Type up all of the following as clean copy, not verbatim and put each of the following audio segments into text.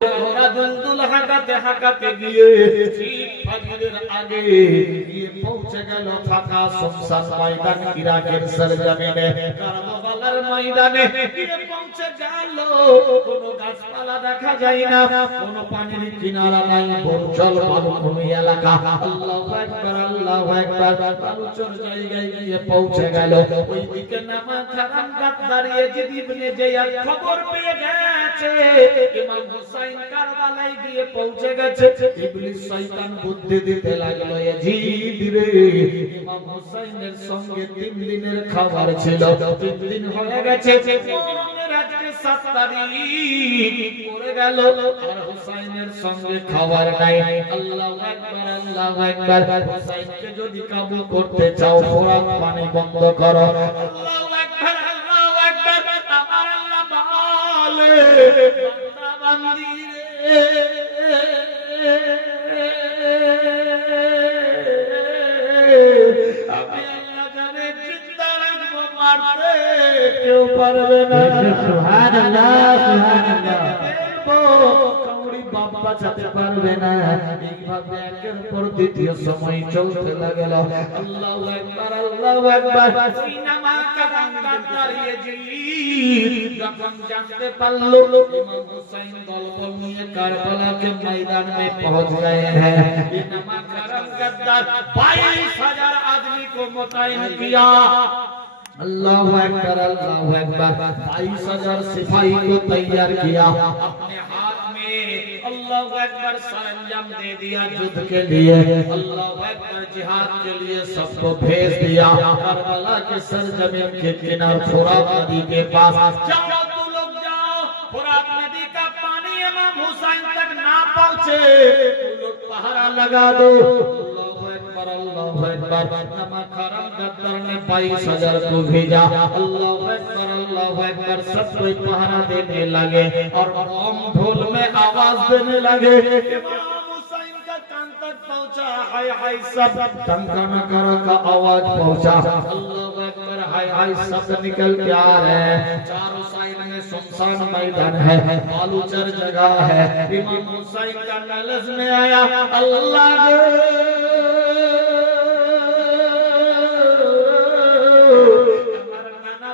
ওরা দুলদুল হাঁটাতে হাঁটাতে গিয়ে ঠিক ফজরের আগে গিয়ে পৌঁছে গেল ফাঁকা সুনসান ময়দান ইরাকের সরজমিনে কারবালার ময়দানে গিয়ে পৌঁছে গেল। কোনো গাছপালা দেখা যায় না, কোনো পানির কিনারা নাই, বরজল বালুভূমি এলাকা। আল্লাহু আকবার, আল্লাহু আকবার। বালুচর জায়গায় গিয়ে পৌঁছে গেল। ওইদিকে নামাজ হারাম দাঁড়িয়ে ইবনে জিয়াদ খবর পেয়ে গেছে ইমাম হুসাইন কারবালায় গিয়ে পৌঁছে গেছে। ইবলিস শয়তান বুদ্ধি দিতে লাগলো, ইয়াজিদ রে, ইমাম হুসাইনের সঙ্গে 3 দিনের খাবার ছিল, 3 দিন হয়ে গেছে, মুহররমের আজকে 7 তারিখ পড়ে গেল, আর হুসাইনের সঙ্গে খাবার নাই। আল্লাহু আকবার, আল্লাহু আকবার। হুসাইনকে যদি কাবু করতে চাও ফোরাত পানি বন্ধ করো। আল্লাহু আকবার, আল্লাহু আকবার। আমার আল্লাহ বলে, বান্দা বান্দি রে, আমি আল্লাহ জানে জিন্দা রাখবো, মারতে কেউ পারবে না। সুবহানাল্লাহ, সুবহানাল্লাহ। কাউরি বাপ বাঁচাতে পারবে না। এইভাবে একের পর দ্বিতীয় সময় চলতে লাগল। আল্লাহু আকবার, আল্লাহু আকবার। সিনেমা কাদান দাঁড়িয়ে যখন জানতে পারলো ইমাম হুসাইন দলবল নিয়ে কারবালা के मैदान में पहुंच गए हैं, सिनेमा करम गद्दार 22,000 आदमी को मुतयन किया। अल्लाहु अकबर, अल्लाहु अकबर। 22,000 सिपाही को तैयार किया, अपने हाथ में अल्लाहु अकबर सरंजाम दे दिया युद्ध के लिए। अल्लाहु अकबर जिहाद के लिए सबको भेज दिया। करबला के सरजमीन के किनारे फुरात नदी के पास जाओ, तू लोग जाओ, फुरात नदी का पानी इमाम हुसैन तक ना पहुंचे, तू लोग पहरा लगा दो। अल्लाहु अकबर। नमा करम गद्दार ने 22,000 को भेजा। अल्लाहु अकबर, अल्लाहु अकबर। सब कोई पहरा देने लगे और बम ढोल में आवाज देने लगे। इमाम हुसैन का कान तक पहुंचा, हाय हाय सब टंकाना करा का आवाज पहुंचा। अल्लाहु अकबर, हाय हाय शब्द निकल के आ रहे हैं। चारों साइड में सुनसान मैदान है, बालूचर जगह है। इमाम हुसैन का नलज में आया, अल्लाह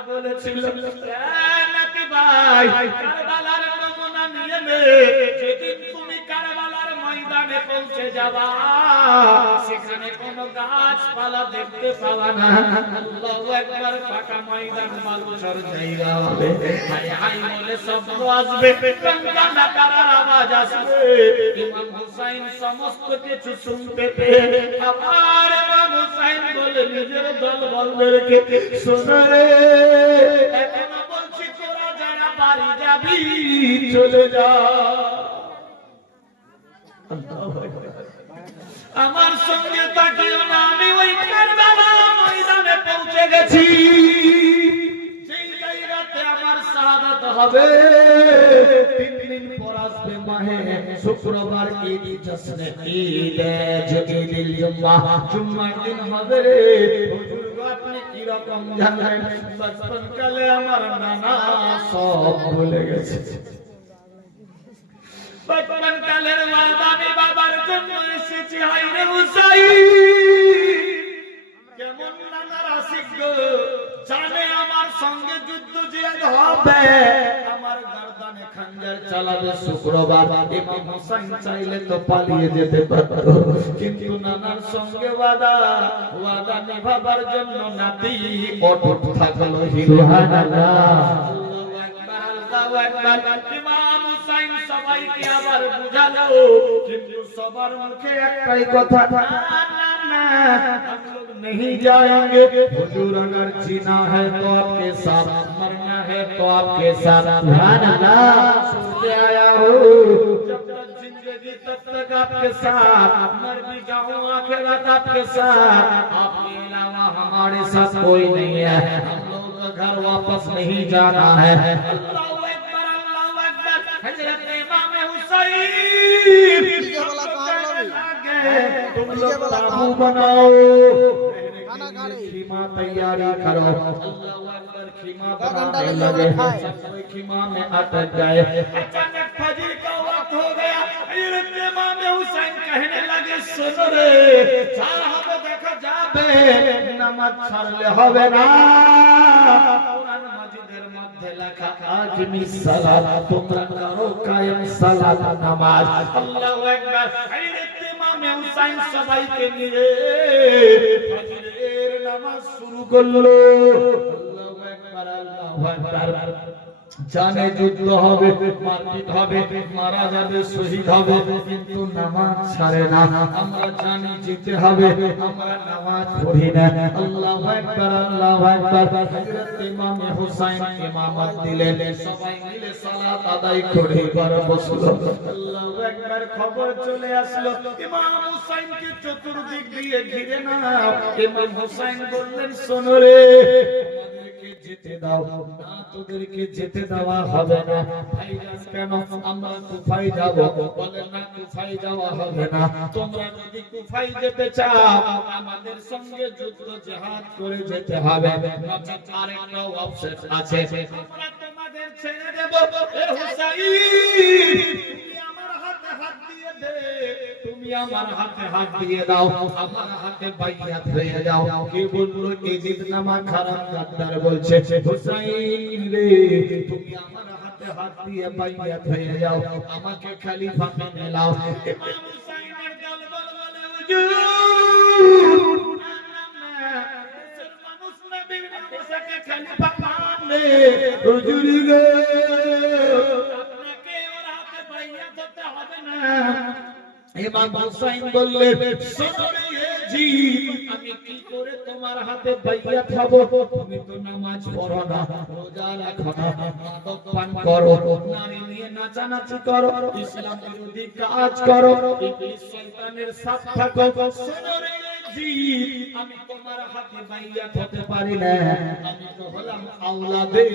বলেছিল, নাতি ভাই কারবালার নমুনা নিয়ে নে, যেদিন তুমি কারবালার ময়দানে পৌঁছে যাবা সেখানে কোনো গাছপালা দেখতে পাবা না। আল্লাহু আকবার। ফাঁকা ময়দান, বালুচর জায়গা হবে, হাই হাই বলে শব্দ আসবে, কান্না করার আওয়াজ আসবে। ইমাম হুসাইন সমস্ত কিছু শুনতে পেয়ে আবার ইমাম হুসাইন বলে নিজের দলবলদেরকে, শোনো রে, এখনো বলছি তোরা যারা বাড়ি যাবি চলে যা, আমার সঙ্গে তাকিও না, আমি ওই কারবালা ময়দানে পৌঁছে গেছি, সেই জায়গাতে আমার শাহাদাত হবে। 3 দিন পর আসবে মাহে শুক্রবার, ঈদ জশ্নে ঈদ ঈদুল জুম্মা, জুম্মার দিন হবে রে। হুজুর আপনি কি রকম জানেন? বচপন কালে আমার নানা সব ভুলে গেছে। বচপন কালের ওয়াদা আমি বাবার জন্য এসেছি, হায় রে হুসাইন, কেমন নানার আশিক গো, জানে আমার সঙ্গে যুদ্ধ জিহাদ হবে, আমার গর্দানে খঞ্জর চালাবে শুক্রবার। ইমাম হুসাইন চাইলে তো পালিয়ে যেতে পারত, কিন্তু নানার সঙ্গে ওয়াদা নিভাবার জন্য নাতি অটুট থাকলো। সুবহানাল্লাহ, আল্লাহু আকবার, আল্লাহু আকবার। ইমাম হুসাইন সবাইকে আবার বুঝালো, কিন্তু সবার মুখে একটাই কথা, না हम लोग नहीं जाएंगे, हुजूर अगर जीना है तो आपके साथ, मरना है तो आपके साथ। सुभान अल्लाह, सुन के आया हूँ, जब तक जिंदगी तब तक आपके साथ, मर भी जाऊँ आखिरत आपके साथ, आपके अलावा हमारे साथ कोई नहीं है, हम लोग घर वापस नहीं जाना है। अल्लाहू अकबर, अल्लाहू अकबर। हजरत इमाम हुसैन तुम लोग ताबू बनाओ, खीमा तैयारी करो। अल्लाहू अकबर। खीमा बनाने लगे, सब कोई खीमा में अटक गए। अचानक फजर का वक्त हो कहने लगे सुनो रे যা হবে দেখা যাবে নামাজ ছাড়লে হবে না কোরআন মাজিদের মধ্যে লেখা আকিমিস সালাত তোমরা করো কায়েম সালাত নামাজ আল্লাহু আকবার হযরত ইমাম হুসাইন সবাইকে নিয়ে ফজরের নামাজ শুরু করলো আল্লাহু আকবার আল্লাহু আকবার জানে যুদ্ধ হবে মারপিট হবে মারা যাবে শহীদ হবে কিন্তু নামাজ ছাড়ে না আমরা জানি যেতে হবে আমরা নামাজ পড়ি না আল্লাহু আকবার আল্লাহু আকবার হযরত ইমাম হুসাইন ইমামত দিলেন সবাই মিলে সালাত আদায় করে এবার বসলো আল্লাহু আকবার খবর চলে আসলো ইমাম হুসাইনকে চতুর্দিক দিয়ে ঘিরে নাও ইমাম হুসাইন বললেন শোনো রে যেতে দাও না তোদেরকে যেতে দেওয়া হবে না ভাইজান কেন আমরা কুফায় যাব বলেন না কুফায় যাওয়া হবে না তোমরা যদি কুফায় যেতে চাও আমাদের সঙ্গে যুদ্ধ জিহাদ করে যেতে হবে নচেত আরেকটা অপশন আছে আমরা তোমাদের ছেড়ে দেব এ হুসাইন তুমি আমার হাতে হাত দিয়ে দে তুমি আমার হাতে হাত দিয়ে দাও আমার হাতে বাইয়াত হয়ে যাও কে বললো এজিদনামা খারাপ গাদ্দার বলছে হুসাইন রে তুমি আমার হাতে হাত দিয়ে বাইয়াত হয়ে যাও আমাকে খলিফা মেনে নাও ইমাম হুসাইনের দলবল বলে হুজুর মানুষ নবীর মুসাকে খলিফা মানে হুজুর গো আপনাকে ওর হাতে বাইয়াত হতে হবে না ইমাম হুসাইন বললেন শোনো রে জি আমি কি করে তোমার হাতে বাইয়াত হব তুমি তো নামাজ পড়ো না রোজা রাখো না মাদক পান করো নারী নিয়ে নাচানাচি করো ইসলাম বিরোধী কাজ করো ইবলিস শয়তানের সাথ থাকো শোনো রে জি আমি তোমার হাতে বাইয়াত হতে পারি না আমি তো হলাম আওলাদে